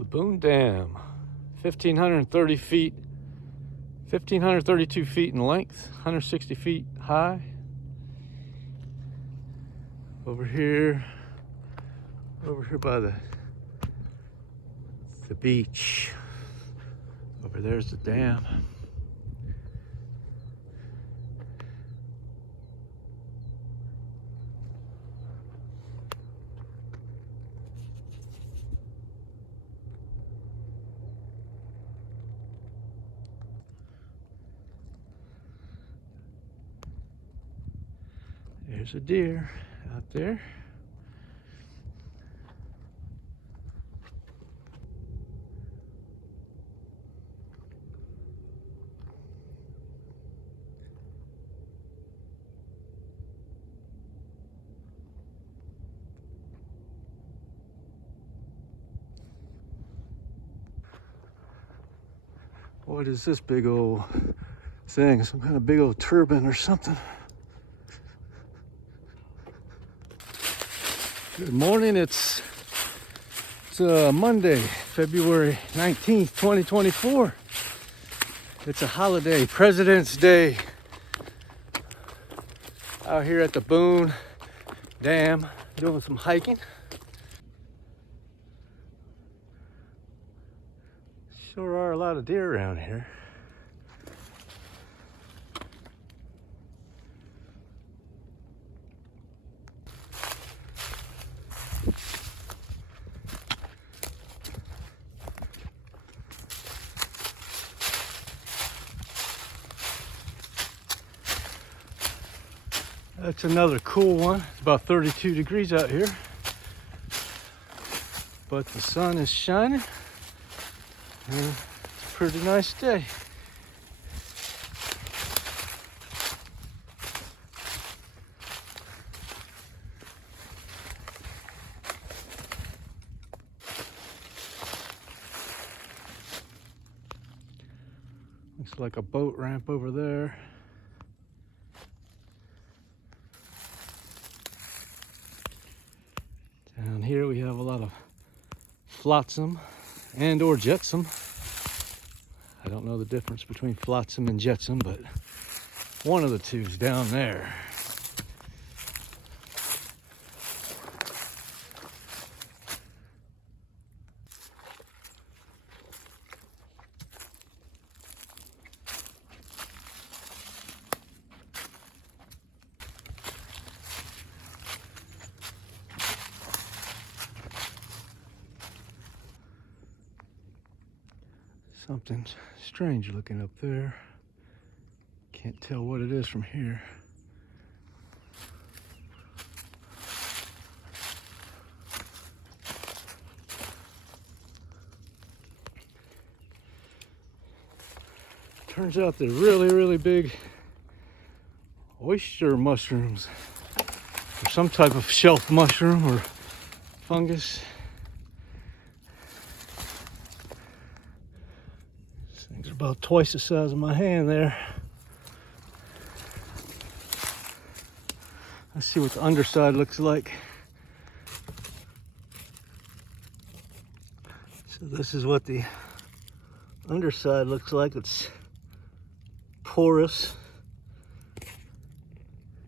The Boone Dam, 1,530 feet, 1,532 feet in length, 160 feet high. Over here by the beach. Over there's the dam. There's a deer out there. What is this big old thing? Some kind of big old turban or something. Good morning. It's Monday, February 19th, 2024. It's a holiday, President's Day. Out here at the Boone Dam doing some hiking. Sure are a lot of deer around here. That's another cool one. It's about 32 degrees out here, but the sun is shining and it's a pretty nice day. Looks like a boat ramp over there. Down here we have a lot of flotsam and or jetsam. I don't know the difference between flotsam and jetsam, but one of the two is down there. Something strange looking up there. Can't tell what it is from here. Turns out they're really big oyster mushrooms, or some type of shelf mushroom or fungus. These are about twice the size of my hand there. Let's see what the underside looks like. So this is what the underside looks like. It's porous.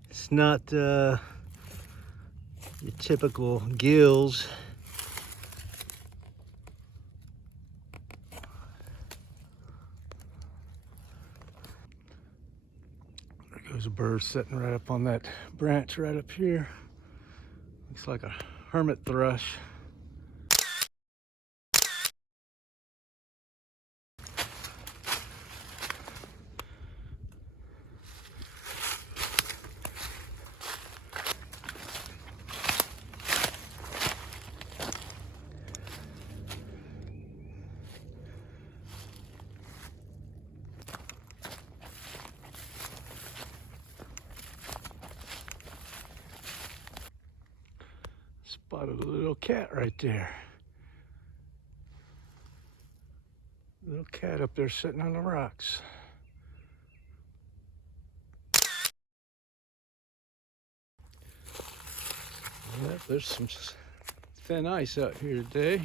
It's not your typical gills. There's a bird sitting right up on that branch right up here. Looks like a hermit thrush. Spotted a little cat right there. Little cat up there sitting on the rocks. Yep, there's some thin ice out here today.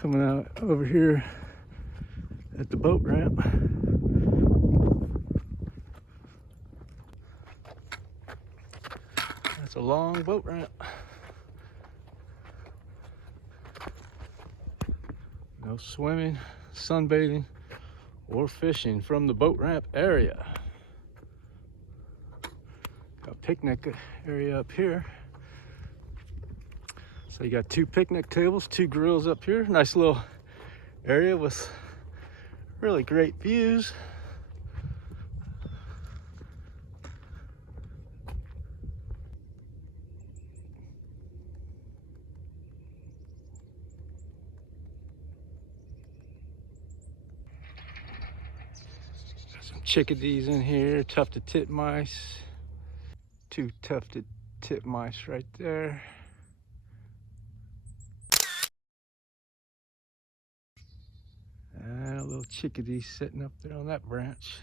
Coming out over here at the boat ramp. That's a long boat ramp. No swimming, sunbathing, or fishing from the boat ramp area. Got a picnic area up here. So you got 2 picnic tables, 2 grills up here. Nice little area with really great views. Got some chickadees in here, tufted titmice. 2 tufted titmice right there. And a little chickadee sitting up there on that branch.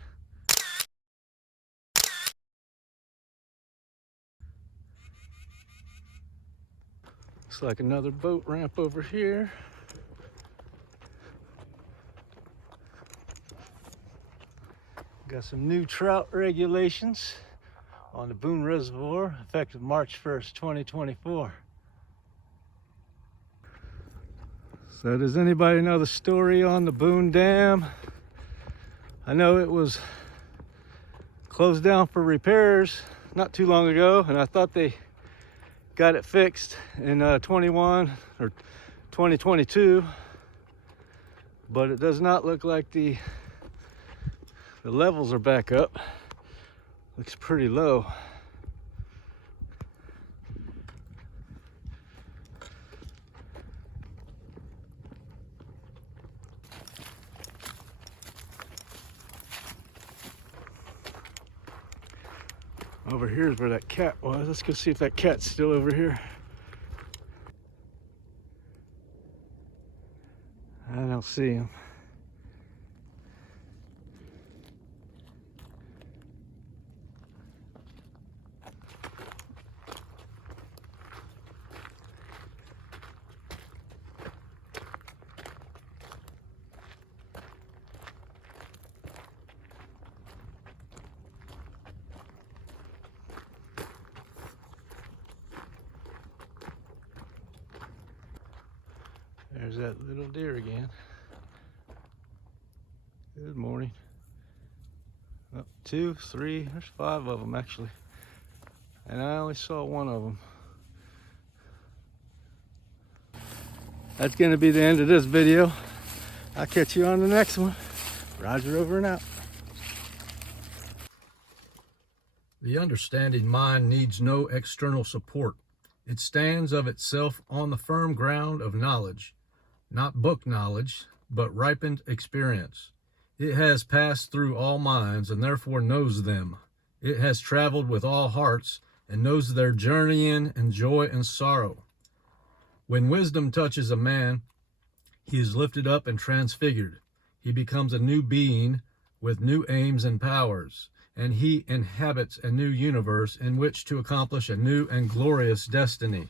Looks like another boat ramp over here. Got some new trout regulations on the Boone Reservoir, effective March 1st, 2024. So does anybody know the story on the Boone Dam? I know it was closed down for repairs not too long ago, and I thought they got it fixed in 21 or 2022, but it does not look like the levels are back up. Looks pretty low. Over here is where that cat was. Let's go see if that cat's still over here. I don't see him. There's that little deer again. Good morning. Oh, 2, 3, there's 5 of them actually. And I only saw 1 of them. That's going to be the end of this video. I'll catch you on the next one. Roger, over and out. The understanding mind needs no external support. It stands of itself on the firm ground of knowledge. Not book knowledge, but ripened experience. It has passed through all minds and therefore knows them. It has traveled with all hearts and knows their journeying and joy and sorrow. When wisdom touches a man, he is lifted up and transfigured. He becomes a new being with new aims and powers, and he inhabits a new universe in which to accomplish a new and glorious destiny.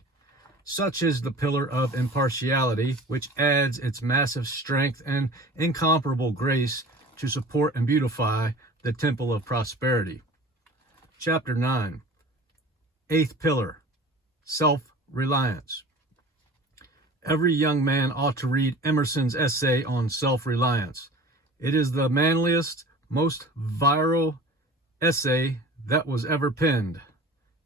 Such is the pillar of impartiality, which adds its massive strength and incomparable grace to support and beautify the temple of prosperity. Chapter 9. 8th pillar, self-reliance. Every young man ought to read Emerson's essay on self-reliance. It is the manliest, most virile essay that was ever penned.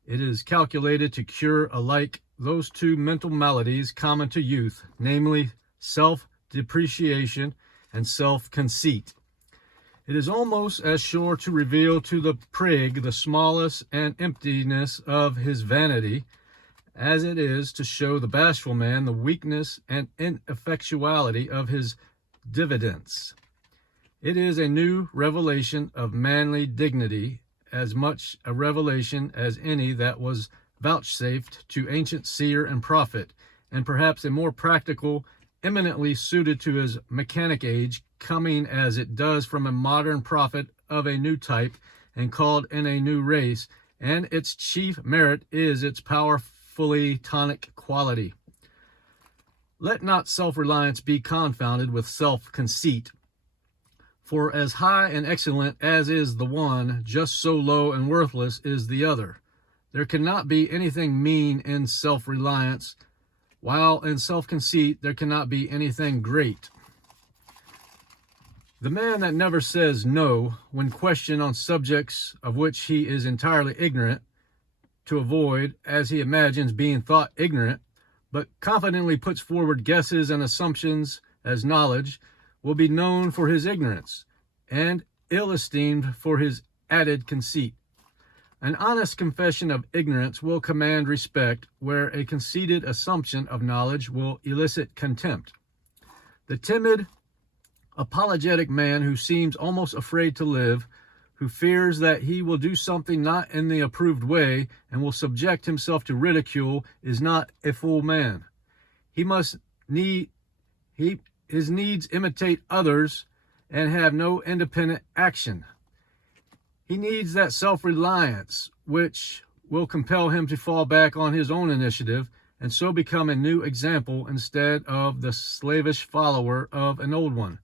It is calculated to cure alike those 2 mental maladies common to youth, namely self-depreciation and self-conceit. It is almost as sure to reveal to the prig the smallness and emptiness of his vanity as it is to show the bashful man the weakness and ineffectuality of his diffidence. It is a new revelation of manly dignity, as much a revelation as any that was vouchsafed to ancient seer and prophet, and perhaps a more practical, eminently suited to his mechanic age, coming as it does from a modern prophet of a new type and called in a new race, and its chief merit is its powerfully tonic quality. Let not self-reliance be confounded with self-conceit. For as high and excellent as is the one, just so low and worthless is the other. There cannot be anything mean in self-reliance, while in self-conceit there cannot be anything great. The man that never says no when questioned on subjects of which he is entirely ignorant, to avoid, as he imagines, being thought ignorant, but confidently puts forward guesses and assumptions as knowledge, will be known for his ignorance, and ill-esteemed for his added conceit. An honest confession of ignorance will command respect, where a conceited assumption of knowledge will elicit contempt. The timid, apologetic man who seems almost afraid to live, who fears that he will do something not in the approved way and will subject himself to ridicule, is not a full man. His needs imitate others and have no independent action. He needs that self-reliance which will compel him to fall back on his own initiative and so become a new example instead of the slavish follower of an old one.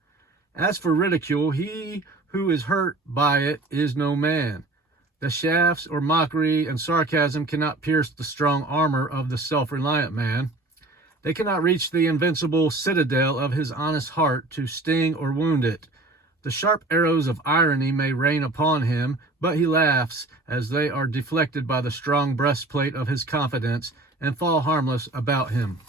As for ridicule, he who is hurt by it is no man. The shafts or mockery and sarcasm cannot pierce the strong armor of the self-reliant man. They cannot reach the invincible citadel of his honest heart to sting or wound it. The sharp arrows of irony may rain upon him, but he laughs as they are deflected by the strong breastplate of his confidence and fall harmless about him.